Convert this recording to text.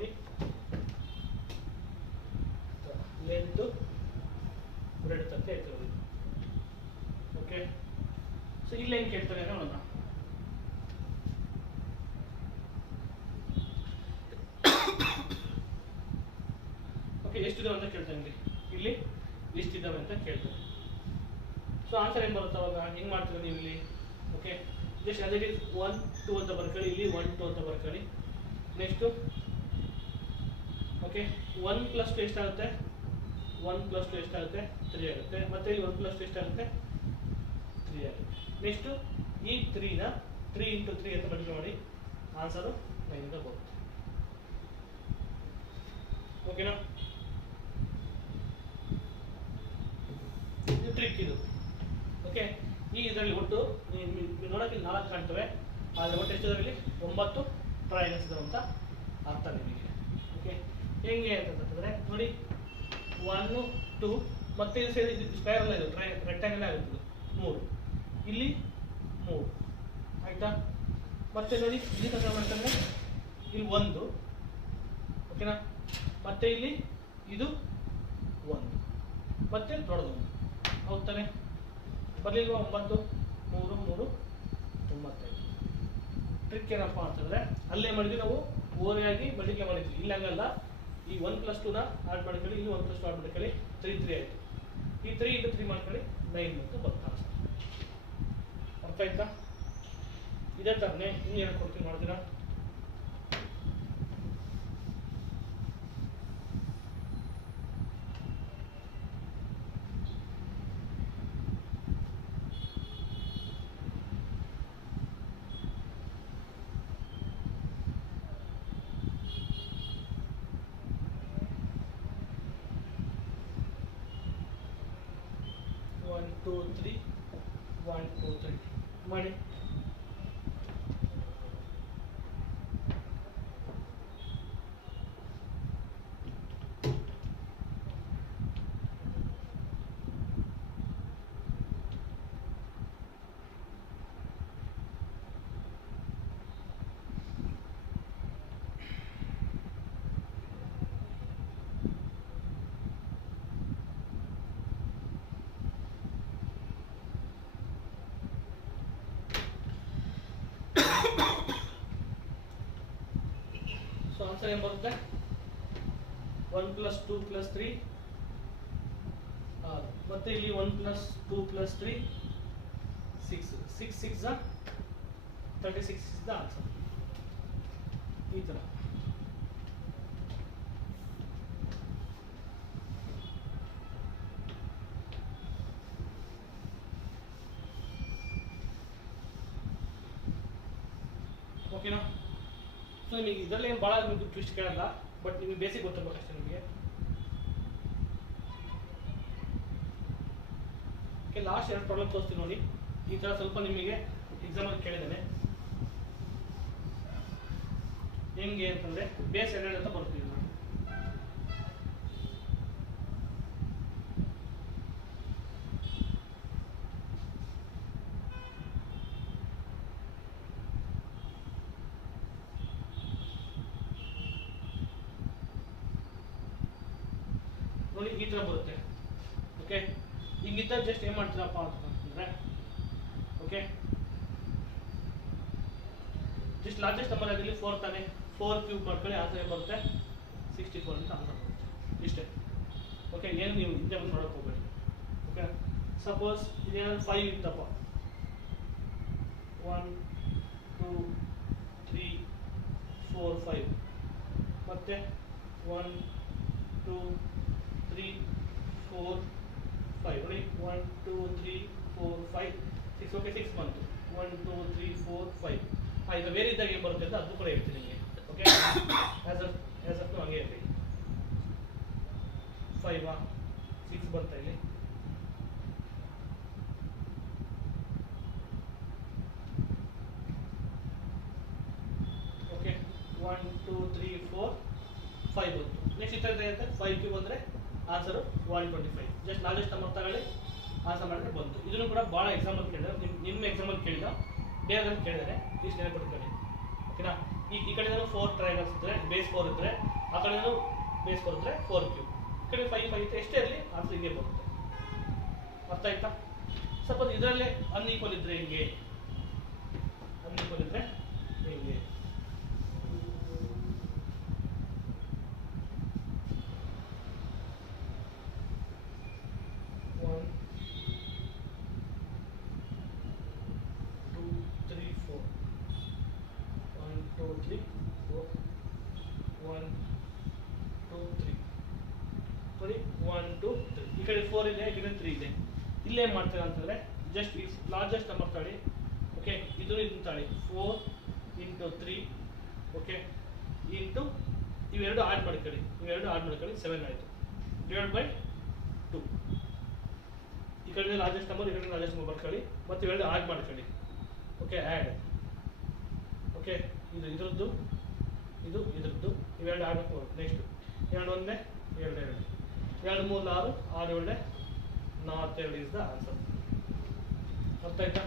ನೋಡಿ length breadth ಅಂತ ಹೇಳ್ತಾರೆ. ಓಕೆ, ಸೊ ಇಲ್ಲಿ ಏನು ಕೇಳ್ತಾರೆ ನೋಡೋಣ. ಓಕೆ, ಎಷ್ಟಿದಾವೆ ಅಂತ ಕೇಳ್ತಾರೆ. ಇಲ್ಲಿ ಎಷ್ಟಿದ್ದಾವೆ ಅಂತ ಕೇಳ್ತಾರೆ. ಸೊ ಆನ್ಸರ್ ಏನು ಬರುತ್ತೆ ಅವಾಗ ಹೆಂಗೆ ಮಾಡ್ತೀರಾ ನೀವು ಇಲ್ಲಿ? ಓಕೆ, ಜಸ್ಟ್ ಅದೇ 1 2 ಅಂತ ಬರ್ಕೊಳ್ಳಿ. ಇಲ್ಲಿ 1 2 ಅಂತ ಬರ್ಕೊಳ್ಳಿ. ನೆಕ್ಸ್ಟು ಓಕೆ 1 + 2 ಎಷ್ಟಾಗುತ್ತೆ? 1 + 2 ಎಷ್ಟಾಗುತ್ತೆ? 3 ಆಗುತ್ತೆ. ಮತ್ತೆ ಇಲ್ಲಿ 1 + 2 ಎಷ್ಟಾಗುತ್ತೆ? 3 ಆಗುತ್ತೆ. ನೆಕ್ಸ್ಟು ಈ 3ನ 3 × 3 ಅಂತ ಮಲ್ಟಿಪ್ಲೈ ಮಾಡಿ ಆನ್ಸರು 9 ಅಂತ ಬರುತ್ತೆ. ಓಕೆನಾ? ಇದು ಟ್ರಿಕ್ ಇದು. ಓಕೆ, ಈ ಇದರಲ್ಲಿ ಒಟ್ಟು ನೋಡೋಕ್ಕೆ 4 ಕಾಣ್ತವೆ, ಆದರೆ ಒಟ್ಟು ಎಷ್ಟರಲ್ಲಿ 9 ಟ್ರಯಾಂಗಲ್ಸ್ ಇದಾವೆ ಅಂತ ಅರ್ಥ ನಿಮಗೆ. ಓಕೆ, ಹೆಂಗೆ ಅಂತಂದರೆ ನೋಡಿ 1 2 ಮತ್ತೆ ಇದು ಸೇರಿ ಸ್ಕ್ವೇರ್ ಇದು ರೆಕ್ಟಾಂಗಲ್ ಆಗುತ್ತೆ 3, ಇಲ್ಲಿ 3 ಆಯ್ತಾ. ಮತ್ತೆ ನೋಡಿ ಇಲ್ಲಿ ಕೆಲಸ ಮಾಡ್ತಂದ್ರೆ ಇಲ್ಲಿ 1 ಓಕೆನಾ, ಮತ್ತೆ ಇಲ್ಲಿ ಇದು 1 ಮತ್ತೆ ದೊಡ್ಡದೊಂದು ಹೋಗ್ತಾನೆ ಬರಲಿಲ್ವಾ? 9 3 3 95. ಟ್ರಿಕ್ ಏನಪ್ಪ ಅಂತಂದರೆ ಅಲ್ಲೇ ಮಾಡಿದ್ವಿ ನಾವು ಓರೆಯಾಗಿ ಮಲ್ಟಿಪ್ಲೈ ಮಾಡಿದ್ವಿ. ಇಲ್ಲ ಹಂಗಲ್ಲ, ಈ 1 + 2ನ ಆಡ್ ಮಾಡ್ಕೊಳ್ಳಿ, ಇಲ್ಲಿ 1 + 2 ಆಡ್ ಮಾಡ್ಕೊಳ್ಳಿ, 3 3 ಆಯಿತು. ಈ 3 × 3 ಮಾಡ್ಕೊಳ್ಳಿ 9 ಅಂತ ಬರ್ತಾರೆ. ಅರ್ಥ ಆಯ್ತಾ? ಇದೇ ಥರನೇ ಇನ್ನೇನು ಹೇಳ್ಕೊಡ್ತೀನಿ ಮಾಡ್ತೀರಾ? One, two, three. 1 2 3 ಮಾಡಿ. ಸೊ ಆನ್ಸರ್ ಏನು ಬರುತ್ತೆ? 1 + 2 + 3 6, ಮತ್ತೆ ಇಲ್ಲಿ 1 + 2 + 3 6 6 6 36 ಇಸ್ ದ ಆನ್ಸರ್. ಈ ಥರ ಓಕೆನಾ? ಸೊ ನಿಮಗೆ ಇದರಲ್ಲಿ ಏನು ಭಾಳ ನಿಮಗೆ ಟ್ವಿಸ್ಟ್ ಕೇಳಲ್ಲ, ಬಟ್ ನಿಮಗೆ ಬೇಸಿಕ್ ಗೊತ್ತಿರ್ಬೇಕಷ್ಟೇ ನಿಮಗೆ. ಓಕೆ, ಲಾಸ್ಟ್ 2 ಪ್ರಾಬ್ಲಮ್ ತೋರಿಸ್ತೀನಿ ನೋಡಿ. ಈ ಥರ ಸ್ವಲ್ಪ ನಿಮಗೆ ಎಕ್ಸಾಮಲ್ಲಿ ಕೇಳಿದ್ದೇನೆ. ಹೆಂಗೆ ಅಂತಂದರೆ ಬೇಸ್ 2 ಅಂತ ಬರ್ತೀವಿ ನಾವು. ನೋಡಿ ಈ ಥರ ಬರುತ್ತೆ. ಓಕೆ, ಹಿಂಗಿದ್ದ ಜಸ್ಟ್ ಏನು ಮಾಡ್ತೀರಪ್ಪ ಅಂತಂದರೆ ಓಕೆ, ಜಸ್ಟ್ ಲಾರ್ಜೆಸ್ಟ್ ನಂಬರ್ ಆಗಿರಲಿ 4 ತಾನೆ, 4 ಕ್ಯೂಬ್ ಮಾಡ್ಕೊಳ್ಳಿ, ಆನ್ಸರ್ ಏನು ಬರುತ್ತೆ? 64 ಅಂತ ಆನ್ಸರ್ ಬರುತ್ತೆ. ಇಷ್ಟೇ. ಓಕೆ, ಏನು ನೀವು ಹಿಂದೆ ಬಂದು ಮಾಡೋಕ್ಕೆ ಹೋಗಬೇಡಿ. ಓಕೆ, ಸಪೋಸ್ ಇದೇನಾದ್ರು 5 ಇತ್ತಪ್ಪ, 1 2 3 4 5 ಮತ್ತೆ 1 2 3 4 5 ನೋಡಿ 1 2 3 4 5 6. ಓಕೆ, 6 ಬಂತು. 1 2 3 4 5. ಇದು ಬೇರೆ ಇದ್ದಾಗ ಏನು ಬರುತ್ತೆ ಅಂತ ಅದು ಕೂಡ ಹೇಳ್ತೀನಿ ನಿಮಗೆ. ಓಕೆ, ಆಸ್ ಅಫ್ ಹಂಗೆ ಇರಲಿ. 5 6 ಬರ್ತಾ ಇಲ್ಲಿ. ಓಕೆ, 1 2 3 4 5 ಬಂತು. ನೆಕ್ಸ್ಟ್ ಈ ಥರದ್ದು ಏನಂತೆ 5 ಕ್ಯೂಬ್ ಅಂದರೆ ಆನ್ಸರು 125. ಜಸ್ಟ್ ಲಾರ್ಜೆಸ್ಟ್ ನಂಬರ್ ತಗೊಳ್ಳಿ, ಆನ್ಸರ್ ಮಾಡಿದ್ರೆ ಬಂತು. ಇದನ್ನು ಕೂಡ ಭಾಳ ಎಕ್ಸಾಂಪಲ್ ಕೇಳಿದ್ರೆ ನಿಮ್ಮ ಎಕ್ಸಾಂಪಲ್ ಕೇಳಿದ ಬೇರೆ ಕೇಳಿದರೆ ಇಷ್ಟು ನೆನಪಿಟ್ಕೊಳ್ಳಿ. ಓಕೆನಾ? ಈ ಕಡೆ 4 ಟ್ರಯಾಂಗಲ್ಸ್ ಇದ್ರೆ ಬೇಸ್ 4 ಇದ್ರೆ, ಆ ಕಡೆ ಬೇಸ್ 4 ಇದ್ರೆ 4 ಕ್ಯೂಬ್, ಈ ಕಡೆ 5 5 ಇದ್ರೆ ಎಷ್ಟೇ ಇರಲಿ ಆನ್ಸರ್ ಹಿಂಗೆ ಬರುತ್ತೆ. ಅರ್ಥ ಆಯ್ತಾ? ಸಪೋಸ್ ಇದರಲ್ಲೇ ಅನ್ಈಕ್ವಲ್ ಇದ್ರೆ ಹಿಂಗೆ, ಅನ್ಈಕ್ವಲ್ ಇದ್ರೆ ಹಿಂಗೆ. ಈ ಕಡೆ 4 ಇದೆ, ಈ ಕಡೆ 3 ಇದೆ. ಇಲ್ಲೇನು ಮಾಡ್ತಾರೆ ಅಂತಂದರೆ ಜಸ್ಟ್ ಈ ಲಾರ್ಜೆಸ್ಟ್ ನಂಬರ್ ತಗೊಳ್ಳಿ. ಓಕೆ, ಇದು ತಗೊಳ್ಳಿ 4 ಇಂಟು 3. ಓಕೆ, ಇಂಟು ಇವೆರಡು ಆಡ್ ಮಾಡ್ಕೊಳ್ಳಿ, 7 ಆಯಿತು. Divide by 2. ಈ ಕಡೆ ಲಾರ್ಜೆಸ್ಟ್ ನಂಬರ್, ಈ ಕಡೆ ಲಾರ್ಜೆಸ್ಟ್ ನಂಬರ್ ಬರ್ಕೊಳ್ಳಿ, ಮತ್ತು ಇವೆರಡು ಆಡ್ ಮಾಡ್ಕೊಳ್ಳಿ. Okay, add. ಓಕೆ, ಇದು ಇದ್ರದ್ದು, ಇದು ಇದ್ರದ್ದು, ಇವೆರಡು ಆಡ್ ಮಾಡ್ಕೊಂಡು ನೆಕ್ಸ್ಟ್ 2 1 2 2 2 3 6 6 7 42 ಇಸ್ ದ ಆನ್ಸರ್. ಅರ್ಥ ಆಯ್ತಾ?